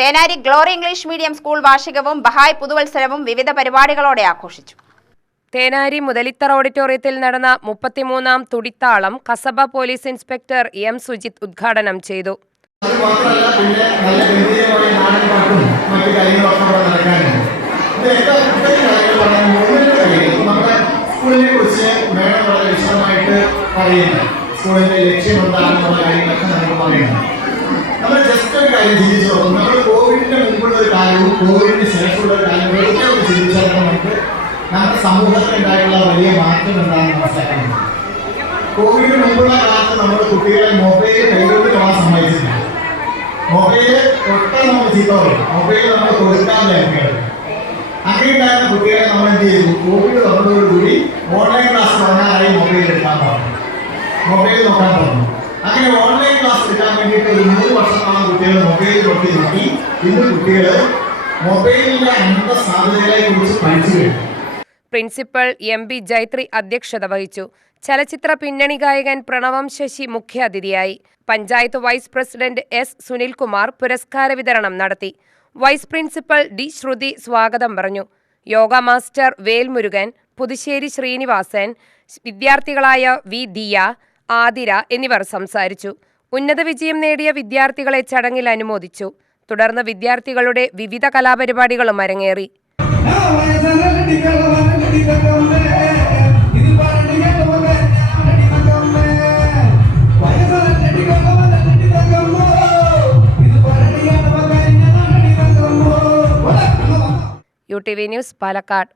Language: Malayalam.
Thenari glory English medium school വാർഷികവും ബഹായ് പുതുവത്സരവും വിവിധ പരിപാടികളോടെ ആഘോഷിച്ചു. തേനാരി മുതലിത്തറ ഓഡിറ്റോറിയത്തിൽ നടന്ന 33ാം Thudithalam Kasaba police inspector M Sujith ഉദ്ഘാടനം ചെയ്തു. നമ്മൾ ജസ്റ്റ് ഒരു കാര്യം ചിന്തിച്ചു നോക്കും. നമ്മൾ കോവിഡിന്റെ മുമ്പുള്ള ഒരു കാലവും കോവിഡിന് ശേഷമുള്ള ഒരു കാലവും വെറുതെ ചിന്തിച്ചാൽ നമുക്ക് നമ്മുടെ സമൂഹത്തിലുണ്ടായുള്ള വലിയ മാറ്റം എന്താണെന്ന് മനസ്സിലാക്കുന്നത്. കോവിഡിന് മുമ്പുള്ള കാലത്ത് നമ്മുടെ കുട്ടികളെ മൊബൈൽ കൈകൊണ്ട് കാണാൻ സമ്മതിച്ചില്ല. മൊബൈൽ തൊട്ടാൽ നമ്മൾ ചീത്ത പറയും. മൊബൈൽ നമ്മൾ കൊടുക്കാറില്ല കുട്ടികൾ. അങ്ങനെ ഉണ്ടായിരുന്ന കുട്ടികളെ നമ്മൾ എന്ത് ചെയ്തു? കോവിഡ് വന്നതോടുകൂടി ഓൺലൈൻ ക്ലാസ് തുടങ്ങാനായി മൊബൈൽ എടുക്കാൻ പറഞ്ഞു, മൊബൈൽ നോക്കാൻ പറഞ്ഞു. അങ്ങനെ ഓൺലൈൻ ക്ലാസ് എടുക്കാൻ വേണ്ടിയിട്ട് ഒരു 3 വർഷത്തോളം കുട്ടികൾ മൊബൈൽ നോക്കി ഇന്ന് കുട്ടികൾ മൊബൈലിന്റെ അനന്ത സാധ്യതകളെ കുറിച്ച് പഠിച്ചു കഴിഞ്ഞു. പ്രിൻസിപ്പൽ എം.ബി. ജൈത്രി അധ്യക്ഷത വഹിച്ചു. ചലച്ചിത്ര പിന്നണി ഗായകൻ പ്രണവം ശശി മുഖ്യാതിഥിയായി. Panchayat vice president S. Sunilkumar പുരസ്കാര വിതരണം നടത്തി. Vice principal D. ശ്രുതി സ്വാഗതം പറഞ്ഞു. യോഗ മാസ്റ്റർ വേൽമുരുകൻ, പുതുശ്ശേരി ശ്രീനിവാസൻ, വിദ്യാർത്ഥികളായ വി. ദിയ, ആതിര എന്നിവർ സംസാരിച്ചു. ഉന്നത വിജയം നേടിയ വിദ്യാർത്ഥികളെ ചടങ്ങിൽ അനുമോദിച്ചു. തുടർന്ന് വിദ്യാർത്ഥികളുടെ വിവിധ കലാപരിപാടികളും അരങ്ങേറി. UTV news Palakkad.